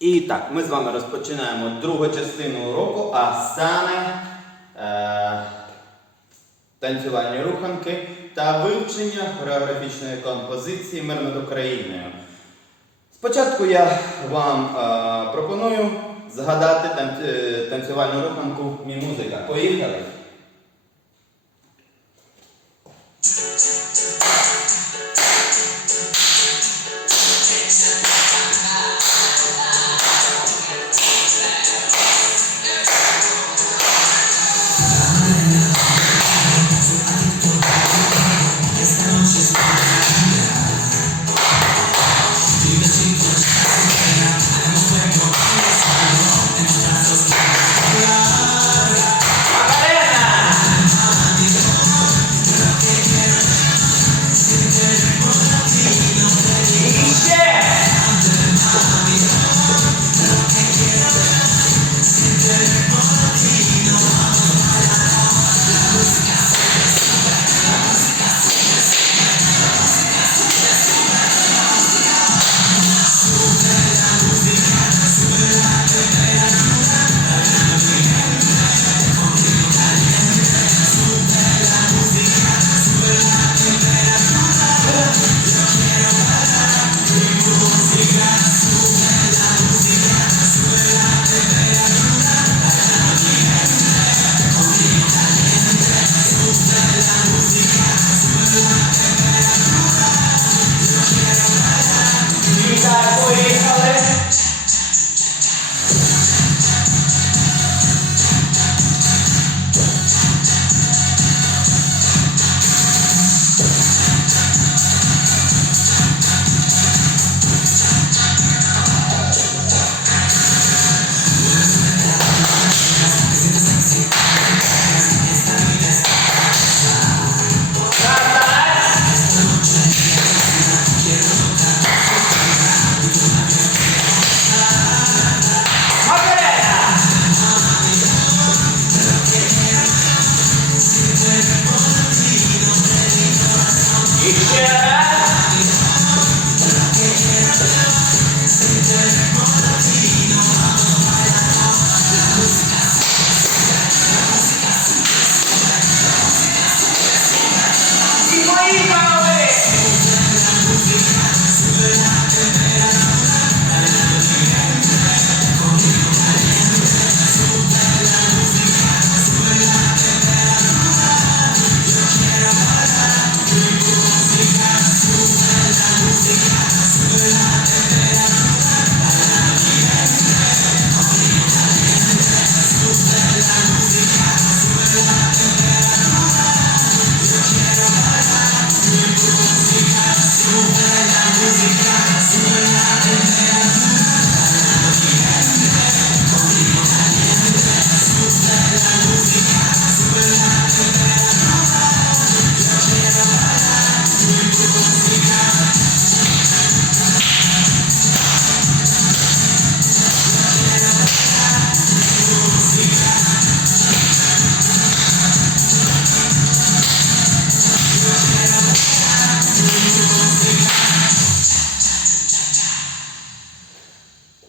І так, ми з вами розпочинаємо другу частину уроку, а саме е, танцювальні руханки та вивчення хореографічної композиції Мир над Україною. Спочатку я вам е, пропоную згадати танцювальну руханку Мі музика. Поїхали!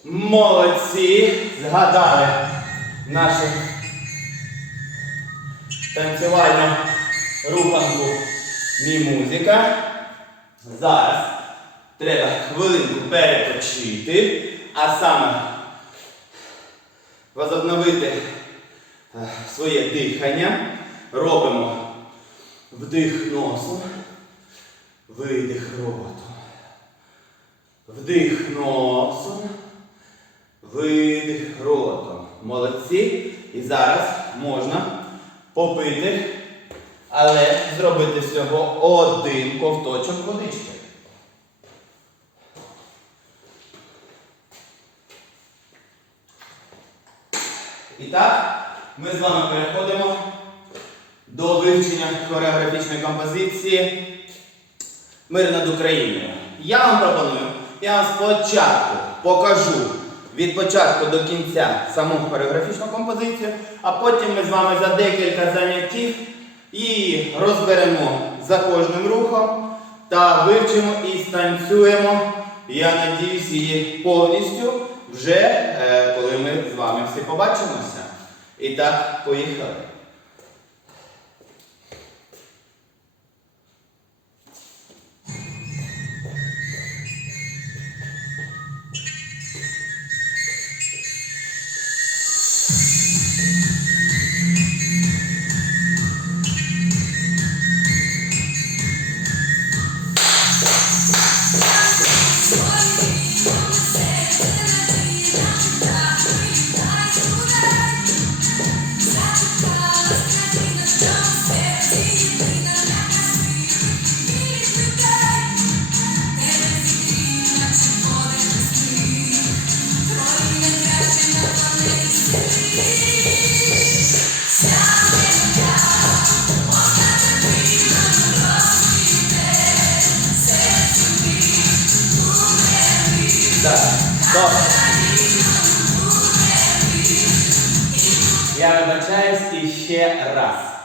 Молодці! Згадали нашу танцювальну руханку Мі музика. Зараз треба хвилинку перепочити, а саме возобновити е, своє дихання. Робимо вдих носом, видих ротом. Вдих носом, видих ротом. Молодці. І зараз можна попити, але зробити всього один ковточок водички. І так, ми з вами переходимо до вивчення хореографічної композиції Мир над Україною. Я вам пропоную, я вам спочатку покажу від початку до кінця саму хореографічну композицію, а потім ми з вами за декілька заняттів її розберемо за кожним рухом та вивчимо і станцюємо, я надіюсь, її повністю вже е, коли ми з вами всі побачимося. І так, поїхали. Так, стоп. Я вибачаюсь іще раз.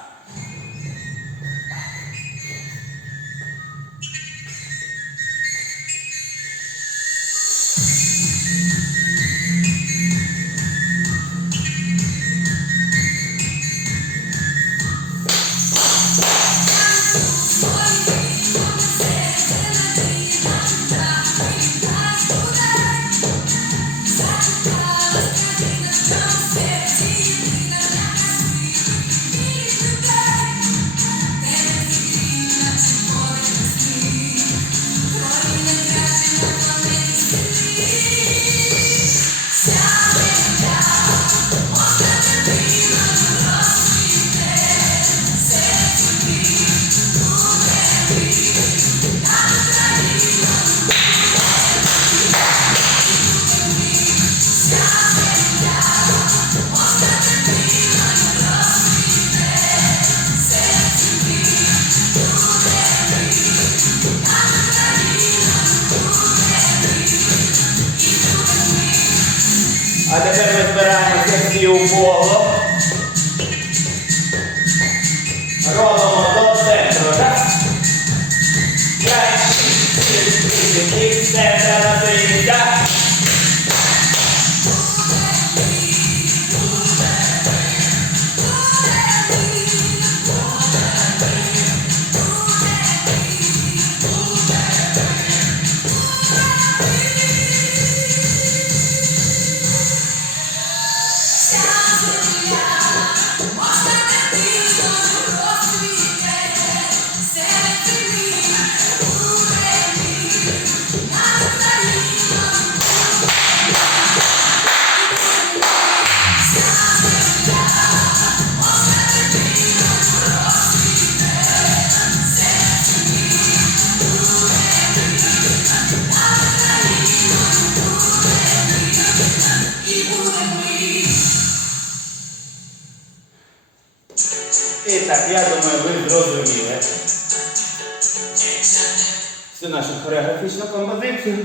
Хореографічну композицію.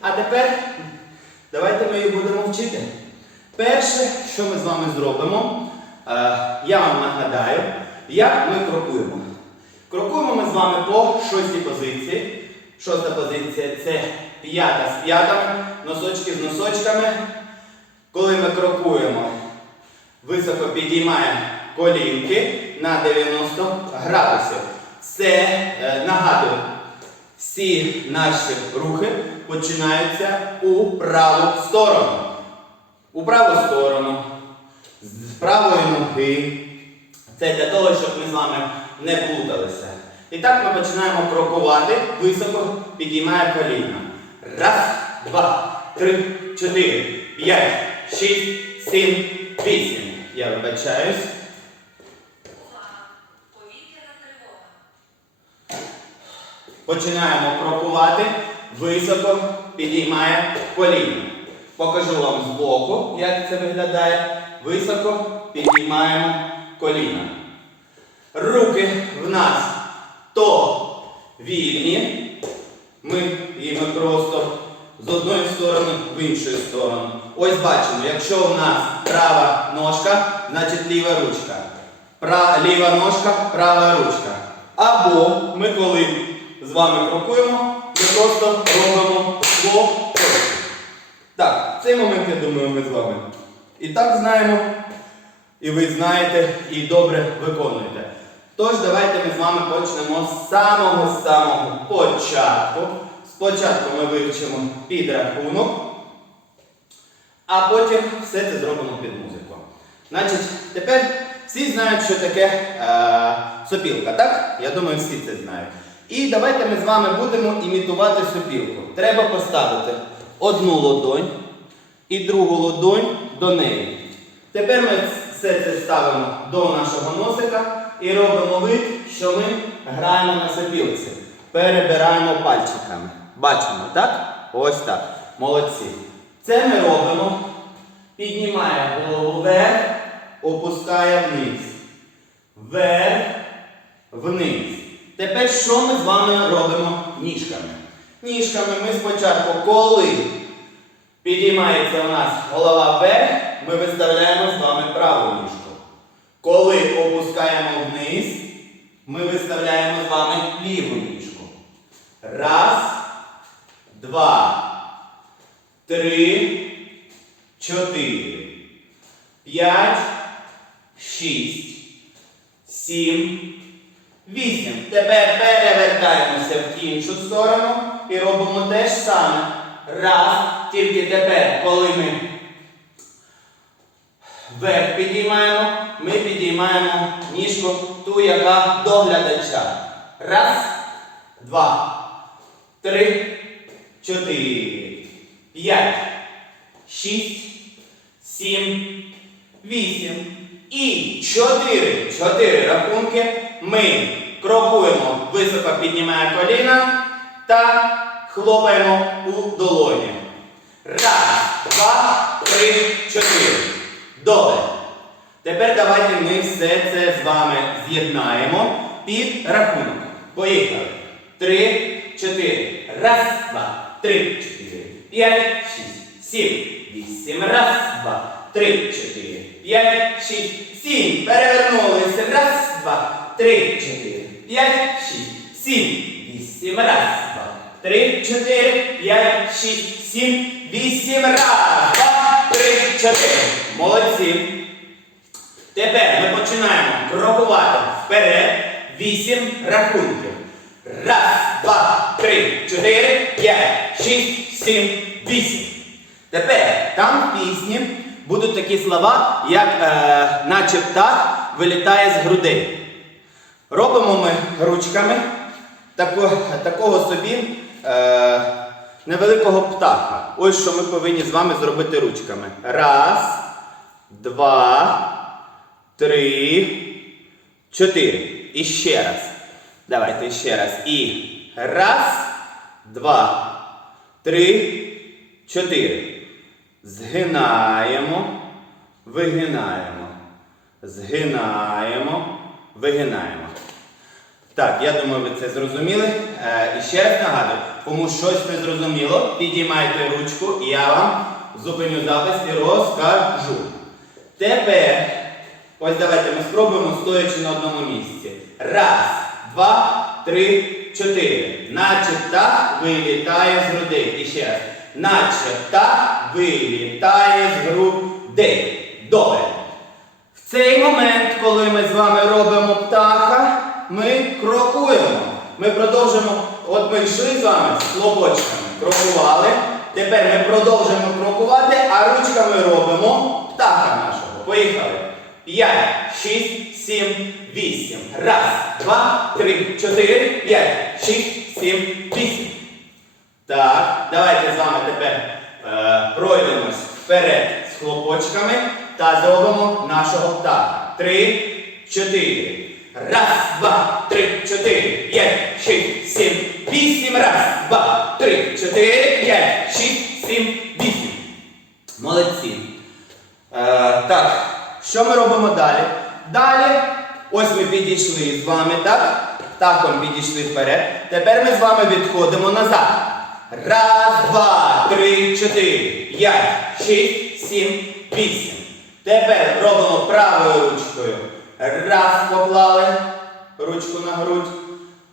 А тепер давайте ми її будемо вчити. Перше, що ми з вами зробимо, е, я вам нагадаю, як ми крокуємо. Крокуємо ми з вами по шостій позиції. Шоста позиція це п'ята з п'ятами, носочки з носочками. Коли ми крокуємо, високо підіймаємо колінки на 90 градусів. Це е, нагадую, всі наші рухи починаються у праву сторону. У праву сторону, з правої ноги. Це для того, щоб ми з вами не плуталися. І так ми починаємо крокувати, високо підіймає коліна. Раз, два, три, чотири, п'ять, шість, сім, вісім. Я вибачаюсь. Починаємо крокувати, високо підіймає коліна. Покажу вам збоку, як це виглядає. Високо підіймаємо коліна. Руки в нас то вільні. Ми їми просто з одної сторони в іншу сторону. Ось бачимо, якщо у нас права ножка, значить ліва ручка. Пра, ліва ножка, права ручка. Або ми коли з вами крокуємо, ми просто робимо по Так, цей момент, я думаю, ми з вами і так знаємо, і ви знаєте, і добре виконуєте. Тож, давайте ми з вами почнемо з самого-самого початку. Спочатку ми вивчимо підрахунок, а потім все це зробимо під музику. Значить, тепер всі знають, що таке е, сопілка, так? Я думаю, всі це знають. І давайте ми з вами будемо імітувати сопілку. Треба поставити одну ладонь і другу ладонь до неї. Тепер ми все це ставимо до нашого носика і робимо вид, що ми граємо на сопілці. Перебираємо пальчиками. Бачимо, так? Ось так. Молодці. Це ми робимо. Піднімає голову вверх, опускає вниз. Вверх, вниз. Тепер що ми з вами робимо ніжками? Ніжками ми спочатку, коли підіймається у нас голова вверх, ми виставляємо з вами праву ніжку. Коли опускаємо вниз, ми виставляємо з вами ліву ніжку. Раз, два, три, чотири, п'ять, шість, сім, вісім. Тепер перевертаємося в іншу сторону і робимо те ж саме. Раз, тільки тепер, коли ми вверх підіймаємо, ми підіймаємо ніжку ту, яка до глядача. Раз, два, три, чотири, п'ять, шість, сім, вісім. І чотири. Чотири рахунки. Ми крокуємо, високо піднімаємо коліна та хлопаємо у долоні. Раз, два, три, чотири. Добре. Тепер давайте ми все це з вами з'єднаємо під рахунок. Поїхали. Три, чотири. Раз, два, три, чотири. П'ять, шість, сім, вісім. Раз, два, три, чотири. П'ять, шість, сім. Перевернулися. Раз, два, три, чотири. П'ять, шість, сім, вісім. Раз, два, три, чотири. П'ять, шість, сім, вісім. Раз, два, три, чотири. Молодці. Тепер ми починаємо крокувати вперед вісім рахунків. Раз, два, три, чотири, п'ять, шість, сім, вісім. Тепер там в пісні будуть такі слова, як е, наче птах вилітає з грудей. Робимо ми ручками тако, такого собі е, невеликого птаха. Ось що ми повинні з вами зробити ручками. Раз, два, три, чотири. І ще раз. Давайте ще раз. І раз, два, три, чотири. Згинаємо, вигинаємо. Згинаємо, вигинаємо. Так, я думаю, ви це зрозуміли. Е, і ще раз нагадую, кому щось не зрозуміло, підіймайте ручку і я вам зупиню запис і розкажу. Тепер, ось давайте ми спробуємо стоячи на одному місці. Раз, два, три, чотири. Наче птах вилітає з грудей. І ще раз. Наче птах вилітає з грудей. Добре. Цей момент, коли ми з вами робимо птаха, ми крокуємо. Ми продовжимо, от ми йшли з вами з хлопочками, крокували. Тепер ми продовжуємо крокувати, а ручками робимо птаха нашого. Поїхали. П'ять, шість, сім, вісім. Раз, два, три, чотири, п'ять, шість, сім, вісім. Так, давайте з вами тепер е, пройдемось вперед з хлопочками та зробимо нашого птаха. Три, чотири. Раз, два, три, чотири, п'ять, шість, сім, вісім. Раз, два, три, чотири, п'ять, шість, сім, вісім. Молодці. Е, так, що ми робимо далі? Далі, ось ми підійшли з вами, так? Птахом підійшли вперед. Тепер ми з вами відходимо назад. Раз, два, три, чотири, п'ять, шість, сім, вісім. Тепер робимо правою ручкою. Раз поклали ручку на грудь.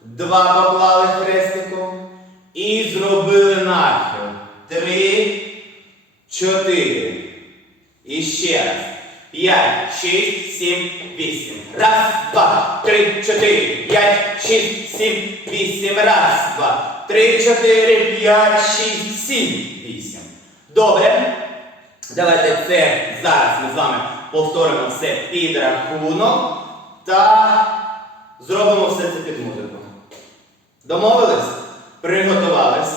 Два поклали хрестиком. І зробили нахил. Три, чотири. І ще раз. П'ять, шість, сім, вісім. Раз, два, три, чотири, п'ять, шість, сім, вісім. Раз, два, три, чотири, п'ять, шість, сім, вісім. Добре. Давайте це зараз ми з вами повторимо все під рахунок та зробимо все це під музику. Домовились? Приготувались?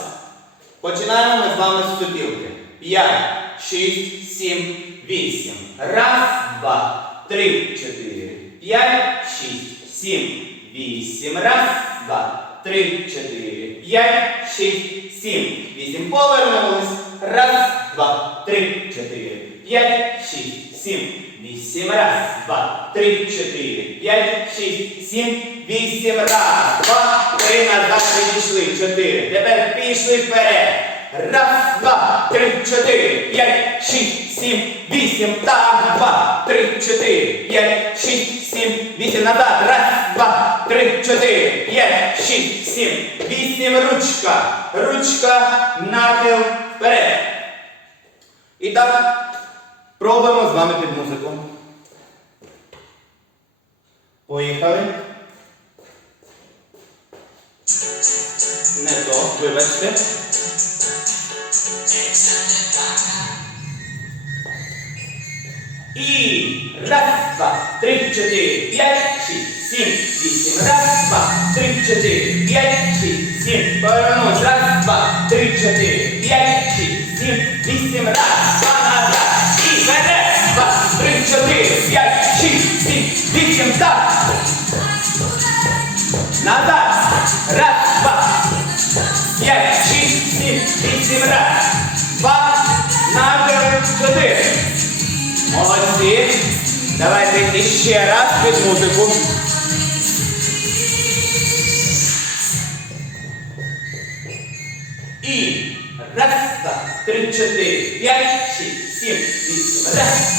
Починаємо ми з вами з супілки. П'ять, шість, сім, вісім. Раз, два, три, чотири, п'ять, шість, сім, вісім. Раз, два, три, чотири, п'ять, шість, сім, вісім. Повернулись. Раз, два, три, чотири, п'ять, шість, сім, вісім. Раз, два, три, чотири, п'ять, шість, сім, вісім. Раз, два, три, назад підійшли. Чотири. Тепер пішли вперед. Раз, два, три, чотири, п'ять, шість, сім, вісім. Так, два, три, чотири, п'ять, шість, сім, вісім. Назад. Раз, два, три, чотири, п'ять, шість, сім, вісім. Ручка. Ручка, нахил вперед. І так, пробуємо з вами під музику. Поїхали. Не то, вибачте. І раз, два, три, чотири, п'ять, шість, сім, вісім. Раз, два, три, чотири, п'ять, шість, сім. Повернусь. Раз, два, три, чотири, Назад. Раз, два, п'ять, шість, сім, вісім. Раз, два, наперед, чотири. Молодці. Давайте іще раз під музику. І раз, два, три, чотири, п'ять, шість, сім, вісім. Раз,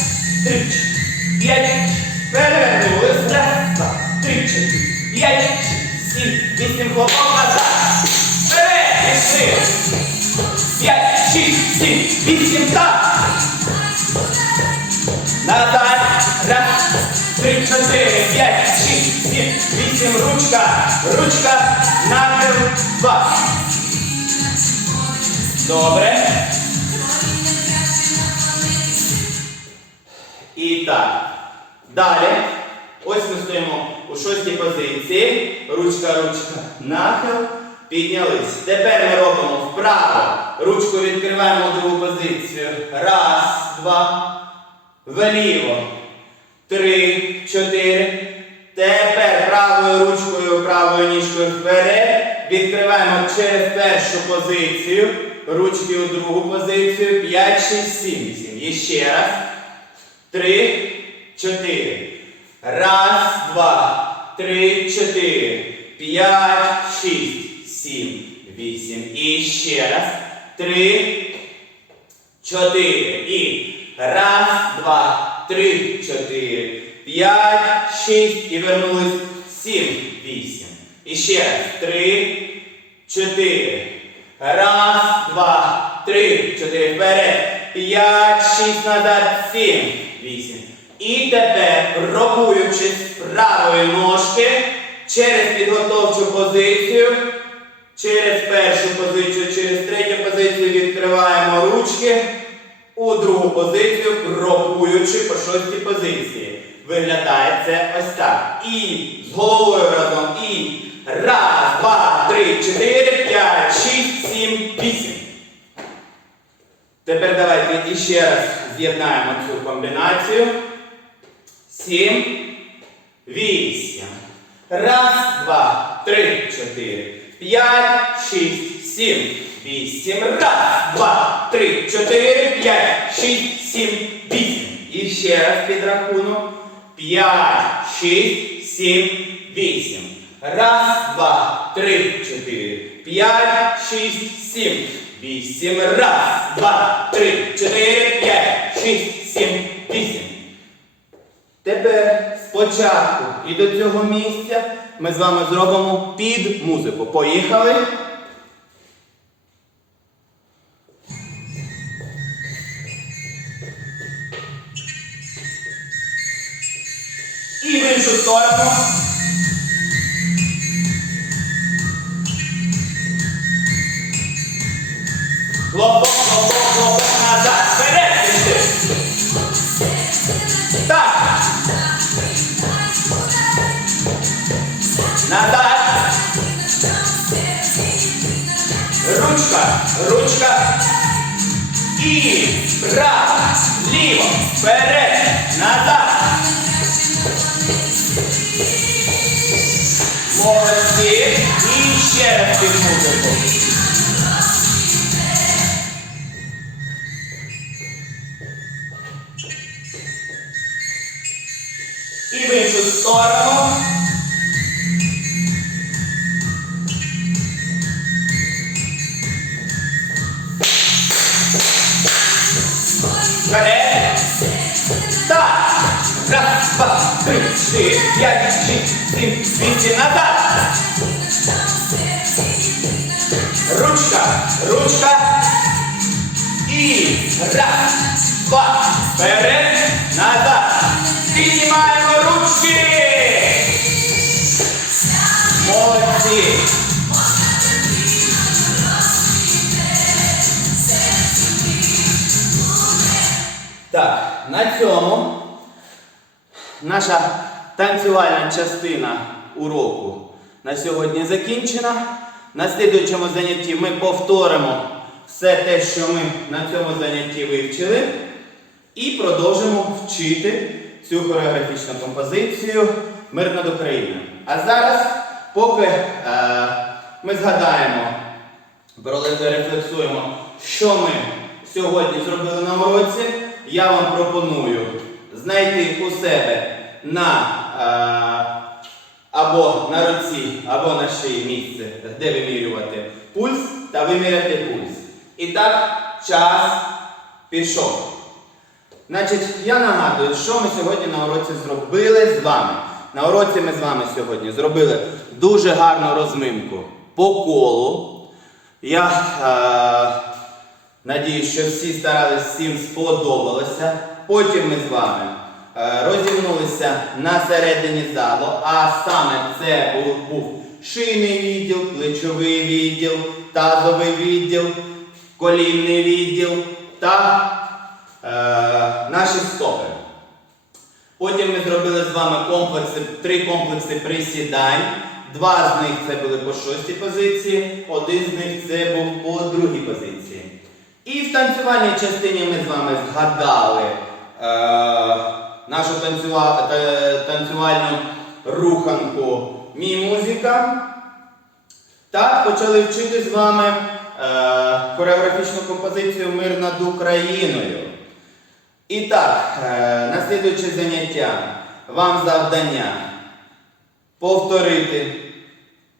три, чотири, п'ять. Перевернулись. Раз, два, три, чотири, п'ять, Хлопок назад. Вперед, пішли. П'ять, шість, сім, вісім. Так. Назад. Раз, три, чотири, п'ять, шість, сім, вісім. Ручка. Ручка. Нахил. Два. Добре. І так. Далі. Ось ми стоїмо у шостій позиції. Ручка, ручка, нахил. Піднялись. Тепер ми робимо вправо. Ручку відкриваємо другу позицію. Раз, два. Вліво. Три, чотири. Тепер правою ручкою, правою ніжкою вперед. Відкриваємо через першу позицію. Ручки у другу позицію. П'ять, шість, сім, вісім. І ще раз. Три, чотири. Раз, два, три, чотири. П'ять, шість, сім, вісім. І ще раз. Три, чотири. І раз, два, три, чотири, п'ять, шість. І вернулись. Сім, вісім. І ще раз. Три, чотири. Раз, два, три, чотири. Вперед. П'ять, шість назад. Сім, вісім. І тепер, рахуючи з правої ножки через підготовчу позицію. Через першу позицію, через третю позицію відкриваємо ручки. У другу позицію, крокуючи по шостій позиції. Виглядає це ось так. І з головою разом. І раз, два, три, чотири, п'ять, шість, сім, вісім. Тепер давайте іще раз з'єднаємо цю комбінацію. Сім, вісім. Раз, два, три, чотири, п'ять, шість, сім, вісім. Раз, два, три, чотири, п'ять, шість, сім, вісім. І ще раз підрахунок. П'ять, шість, сім, вісім. Раз, два, три, чотири, п'ять, шість, сім, вісім. Раз, два, три, чотири, п'ять, шість, сім, вісім. Тепер спочатку і до цього місця ми з вами зробимо під музику. Поїхали. І в іншу сторону. Лоб І право, ліво, вперед, назад. Молодці. І ще раз під музику. Три, чотири, п'ять, шість, сім, вісім, назад. Ручка, ручка. І раз, два, вперед, назад. Піднімаємо ручки. Молодці. Так, на цьому наша танцювальна частина уроку на сьогодні закінчена. На слідуючому занятті ми повторимо все те, що ми на цьому занятті вивчили, і продовжимо вчити цю хореографічну композицію Мир над Україною. А зараз, поки е, ми згадаємо, рефлексуємо, що ми сьогодні зробили на уроці, я вам пропоную знайти у себе на е, або на руці, або на шиї місце, де вимірювати пульс та виміряти пульс. І так, час пішов. Значить, я нагадую, що ми сьогодні на уроці зробили з вами. На уроці ми з вами сьогодні зробили дуже гарну розминку по колу. Я е, надіюсь, що всі старались, всім сподобалося. Потім ми з вами розімнулися на середині залу, а саме це був, був шийний відділ, плечовий відділ, тазовий відділ, колінний відділ та е, наші стопи. Потім ми зробили з вами комплекси, три комплекси присідань. Два з них це були по шостій позиції, один з них це був по другій позиції. І в танцювальній частині ми з вами згадали е, нашу танцюва, танцювальну руханку Мій музика. Та почали вчити з вами е, хореографічну композицію Мир над Україною. І так, е, на слідуюче заняття вам завдання повторити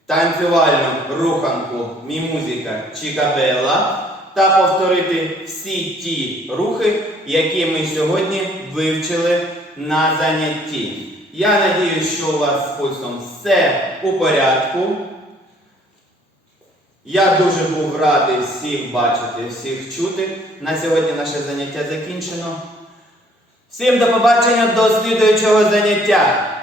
танцювальну руханку Мі музика Чікабела та повторити всі ті рухи, які ми сьогодні вивчили на занятті. Я надіюсь, що у вас з пульсом все у порядку. Я дуже був радий всіх бачити, всіх чути. На сьогодні наше заняття закінчено. Всім до побачення до слідуючого заняття.